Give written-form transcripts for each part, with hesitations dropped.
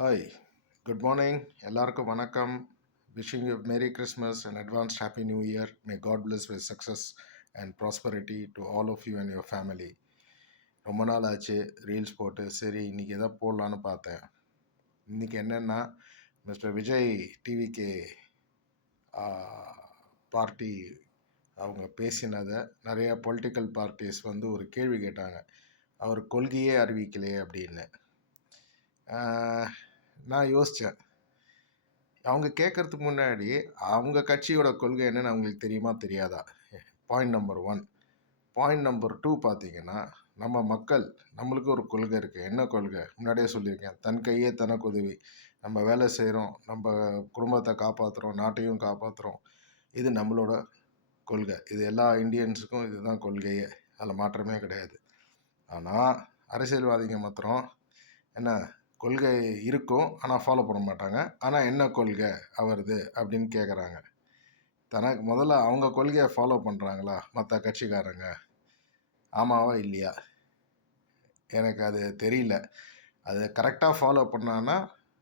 Hi, good morning. எல்லாருக்கும் வணக்கம். Wishing you merry Christmas and advanced happy new year. May God bless with success and prosperity to all of you and your family. ரொம்ப நாள் ஆச்சு reels போட்டு. சரி, இன்றைக்கி எதை போடலான்னு பார்த்தேன். இன்றைக்கி என்னென்னா, மிஸ்டர் விஜய் டிவிகே பார்ட்டி அவங்க பேசினதை நிறையா பொலிட்டிக்கல் பார்ட்டிஸ் வந்து ஒரு கேள்வி கேட்டாங்க. அவர் கொள்கையே அறிவிக்கலையே அப்படின்னு. நான் யோசித்தேன், அவங்க கேட்குறதுக்கு முன்னாடி அவங்க கட்சியோட கொள்கை என்னன்னு அவங்களுக்கு தெரியுமா தெரியாதா? Point number 1. பாயிண்ட் நம்பர் 2 பார்த்தீங்கன்னா, நம்ம மக்கள் நம்மளுக்கு ஒரு கொள்கை இருக்குது. என்ன கொள்கை? முன்னாடியே சொல்லியிருக்கேன், தன் கையே தனக்கு உதவி. நம்ம வேலை செய்கிறோம், நம்ம குடும்பத்தை காப்பாற்றுறோம், நாட்டையும் காப்பாற்றுறோம். இது நம்மளோட கொள்கை. இது எல்லா இந்தியன்ஸுக்கும் இதுதான் கொள்கையே, அதில் மாற்றமே கிடையாது. ஆனால் அரசியல்வாதிங்க மாத்திரம் என்ன, கொள்கை இருக்கும் ஆனால் ஃபாலோ பண்ண மாட்டாங்க. ஆனால் என்ன கொள்கை அவரது அப்படின்னு கேட்குறாங்க. தனக்கு முதல்ல அவங்க கொள்கையை ஃபாலோ பண்ணுறாங்களா மற்ற கட்சிக்காரங்க? ஆமாவா இல்லையா? எனக்கு அது தெரியல. அது கரெக்டாக ஃபாலோ பண்ணான்னா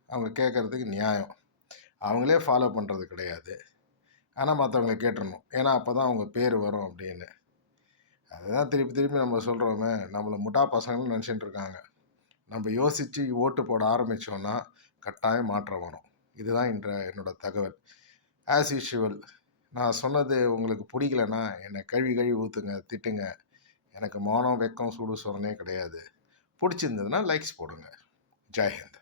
அவங்க கேட்குறதுக்கு நியாயம். அவங்களே ஃபாலோ பண்ணுறது கிடையாது, ஆனால் மற்றவங்க கேட்டுடணும், ஏன்னா அப்போ தான் அவங்க பேர் வரும் அப்படின்னு. அதுதான் திருப்பி திருப்பி நம்ம சொல்கிறோமே, நம்மளை முட்டா பசங்கள்னு நினச்சிட்டு இருக்காங்க. நம்ம யோசித்து ஓட்டு போட ஆரம்பித்தோன்னா கட்டாயம் மாற்றம் வரும். இதுதான் என்னோட தகவல். ஆஸ் யூஷுவல், நான் சொன்னது உங்களுக்கு பிடிக்கலன்னா என்னை கழுவி ஊற்றுங்க, திட்டுங்க. எனக்கு மானம், வெக்கம், சூடு சொரணே கிடையாது. பிடிச்சிருந்ததுன்னா லைக்ஸ் போடுங்க. ஜெய் ஹிந்த்.